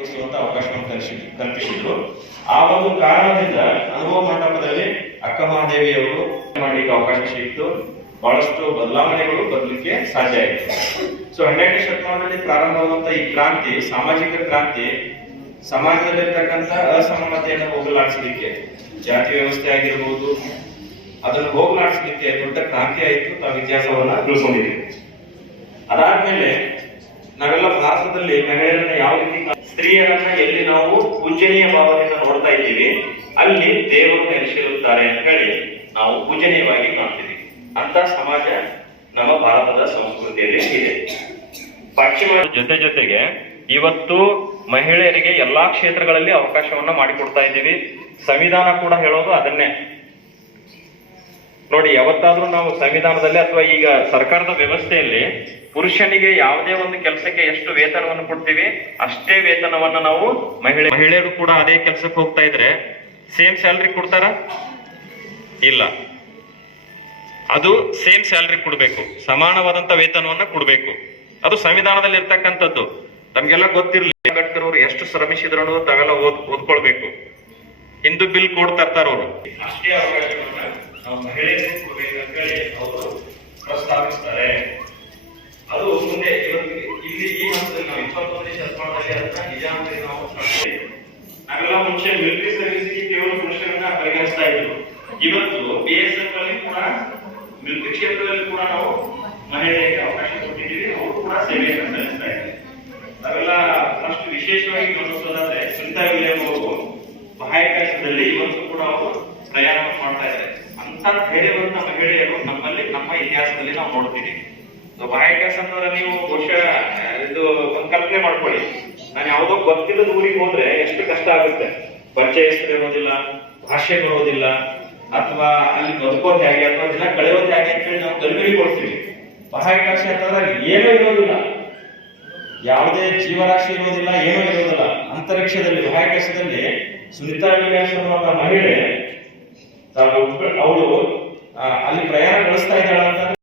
ಅವಕಾಶವನ್ನು ಕಲ್ಪಿಸಿ ಕಲ್ಪಿಸಿದ್ರು. ಆ ಒಂದು ಕಾರಣದಿಂದ ಅನುಭವ ಮಂಟಪದಲ್ಲಿ ಅಕ್ಕ ಮಹಾದೇವಿಯವರು ಮಾಡಲಿಕ್ಕೆ ಅವಕಾಶ ಸಿಕ್ತು ಬಹಳಷ್ಟು ಬದಲಾವಣೆಗಳು ಬರಲಿಕ್ಕೆ ಸಾಧ್ಯ ಆಯಿತು. ಸೊ ಹನ್ನೆರಡನೇ ಶತಮಾನದಲ್ಲಿ ಪ್ರಾರಂಭವಾದಂತ ಈ ಕ್ರಾಂತಿ, ಸಾಮಾಜಿಕ ಕ್ರಾಂತಿ, ಸಮಾಜದಲ್ಲಿರ್ತಕ್ಕಂಥ ಅಸಮಾನತೆಯನ್ನು ಹೋಗಲಾಡಿಸಲಿಕ್ಕೆ ಜಾತಿ ವ್ಯವಸ್ಥೆ ಆಗಿರಬಹುದು ಅದನ್ನು ಹೋಗಲಾಡಿಸಲಿಕ್ಕೆ ದೊಡ್ಡ ಕ್ರಾಂತಿ ಆಯಿತು. ಆ ಇತಿಹಾಸವನ್ನ ತಿಳ್ಕೊಂಡಿದ್ದೀವಿ ಅದಾದ್ಮೇಲೆ ಭಾರತದಲ್ಲಿ ಮಹಿಳೆಯರನ್ನ ಯಾವ ರೀತಿ ಸ್ತ್ರೀಯರನ್ನ ಎಲ್ಲಿ ನಾವು ಪೂಜನೀಯ ಭಾವದಿಂದ ನೋಡ್ತಾ ಇದ್ದೀವಿ, ಅಲ್ಲಿ ದೇವರು ನೆಲೆಸಿರುತ್ತಾರೆ ಅಂತ ಹೇಳಿ ನಾವು ಪೂಜನೀಯವಾಗಿ ಕಾಣ್ತೀವಿ. ಅಂತ ಸಮಾಜ ನಮ್ಮ ಭಾರತದ ಸಂಸ್ಕೃತಿಯಲ್ಲಿ ಇದೆ. ಪಶ್ಚಿಮ ಜೊತೆ ಜೊತೆಗೆ ಇವತ್ತು ಮಹಿಳೆಯರಿಗೆ ಎಲ್ಲಾ ಕ್ಷೇತ್ರಗಳಲ್ಲಿ ಅವಕಾಶವನ್ನ ಮಾಡಿಕೊಡ್ತಾ ಇದ್ದೀವಿ. ಸಂವಿಧಾನ ಕೂಡ ಹೇಳೋದು ಅದನ್ನೇ. ನೋಡಿ, ಯಾವತ್ತಾದ್ರೂ ನಾವು ಸಂವಿಧಾನದಲ್ಲಿ ಅಥವಾ ಈಗ ಸರ್ಕಾರದ ವ್ಯವಸ್ಥೆಯಲ್ಲಿ ಪುರುಷನಿಗೆ ಯಾವುದೇ ಒಂದು ಕೆಲಸಕ್ಕೆ ಎಷ್ಟು ವೇತನವನ್ನು ಕೊಡ್ತೀವಿ, ಅಷ್ಟೇ ವೇತನವನ್ನ ನಾವು ಮಹಿಳೆ, ಮಹಿಳೆಯರು ಕೂಡ ಅದೇ ಕೆಲಸಕ್ಕೆ ಹೋಗ್ತಾ ಇದ್ರೆ ಸೇಮ್ ಸ್ಯಾಲ್ರಿ ಕೊಡ್ತಾರ? ಇಲ್ಲ. ಅದು ಸೇಮ್ ಸ್ಯಾಲ್ರಿ ಕೊಡ್ಬೇಕು. ಸಮಾನವಾದಂತ ವೇತನವನ್ನ ಕೊಡ್ಬೇಕು. ಅದು ಸಂವಿಧಾನದಲ್ಲಿ ಇರ್ತಕ್ಕಂಥದ್ದು. ನಮ್ಗೆಲ್ಲ ಗೊತ್ತಿರಲಿ, ಅಂಬೇಡ್ಕರ್ ಎಷ್ಟು ಶ್ರಮಿಸಿದ್ರು ತಾವೆಲ್ಲ ಓದ್, ಓದ್ಕೊಳ್ಬೇಕು. ಹಿಂದೂ ಬಿಲ್ ಕೋಡ್ ಅವರು. ಅಷ್ಟೇ ಅವಕಾಶವನ್ನ ನಾವು ಮಹಿಳೆಯರಿಗೆ ಕೊಡ್ಬೇಕಂತ ಹೇಳಿ ಅವರು ಪ್ರಸ್ತಾಪಿಸ್ತಾರೆ. ಅದು ಮುಂದೆ ಇವತ್ತು ಇಲ್ಲಿ ಈ ಹಂತದಲ್ಲಿ ನಾವು ಇಪ್ಪತ್ತೊಂದನೇ ಶತಮಾನದಲ್ಲಿ ಅದನ್ನ ನಿಜ ಅಂತ ನಾವು. ನಾವೆಲ್ಲ ಮುಂಚೆ ಮಿಲಿಟರಿ ಸರ್ವಿಸ್ ಕೇವಲ ಪುರುಷರನ್ನ ಪರಿಗಣಿಸ್ತಾ ಇದ್ರು ಇವತ್ತು ಬಿ ಎಸ್ ಎಫ್ ಅಲ್ಲಿ ಕೂಡ ಮಿಲಿಟರಿ ಕ್ಷೇತ್ರದಲ್ಲಿ ಕೂಡ ನಾವು ಮಹಿಳೆಯರಿಗೆ ಅವಕಾಶ ಕೊಟ್ಟಿದ್ದೀವಿ. ಅವರು ಕೂಡ ಸೇವೆಯನ್ನು ಸಲ್ಲಿಸ್ತಾ ಇದ್ದಾರೆ. ನಾವೆಲ್ಲ ಫಸ್ಟ್ ವಿಶೇಷವಾಗಿ ಗಮನಿಸೋದಾದ್ರೆ ಸುನಿತಾ ವಿಲಿಯಂ ಅವರು ಬಾಹ್ಯಾಕಾಶದಲ್ಲಿ ಇವತ್ತು ಕೂಡ ಅವರು ಪ್ರಯಾಣ ಮಾಡ್ತಾ ಇದ್ದಾರೆ. ಅಂತ ಧೈರ್ಯವಂತ ಮಹಿಳೆಯರು ನಮ್ಮಲ್ಲಿ, ನಮ್ಮ ಇತಿಹಾಸದಲ್ಲಿ ನಾವು ನೋಡ್ತೀವಿ. ಬಾಹ್ಯಾಕಾಶ ಅಂತಂದ್ರೆ ನೀವು ಬಹುಶಃ ಇದು ಕಲ್ಪನೆ ಮಾಡ್ಕೊಳ್ಳಿ. ನಾನು ಯಾವುದೋ ಗೊತ್ತಿಲ್ಲದ ಊರಿಗೆ ಹೋದ್ರೆ ಎಷ್ಟು ಕಷ್ಟ ಆಗುತ್ತೆ. ಪರಿಚಯ ಹೆಸರು ಇರೋದಿಲ್ಲ, ಭಾಷೆ ಬರೋದಿಲ್ಲ, ಅಥವಾ ಅಲ್ಲಿ ಬದುಕೋದು ಹೇಗೆ, ಅಥವಾ ದಿನ ಕಳೆಯೋದು ಹೇಗೆ ಅಂತ ಹೇಳಿ ನಾವು ಕಲ್ಪಿ ಕೊಡ್ತೀವಿ. ಬಾಹ್ಯಾಕಾಶ ಅಂತಂದ್ರೆ ಏನೂ ಇರೋದಿಲ್ಲ. ಯಾವುದೇ ಜೀವರಾಶಿ ಇರೋದಿಲ್ಲ, ಏನೂ ಇರೋದಿಲ್ಲ. ಅಂತರಿಕ್ಷದಲ್ಲಿ ಬಾಹ್ಯಾಕಾಶದಲ್ಲಿ ಸುನಿತಾ ವಿನ್ಯಾಸ ಮಹಿಳೆ ಅವಳು ಅಲ್ಲಿ ಪ್ರಯಾಣ ಬೆಳೆಸ್ತಾ ಇದ್ದಾಳ ಅಂತ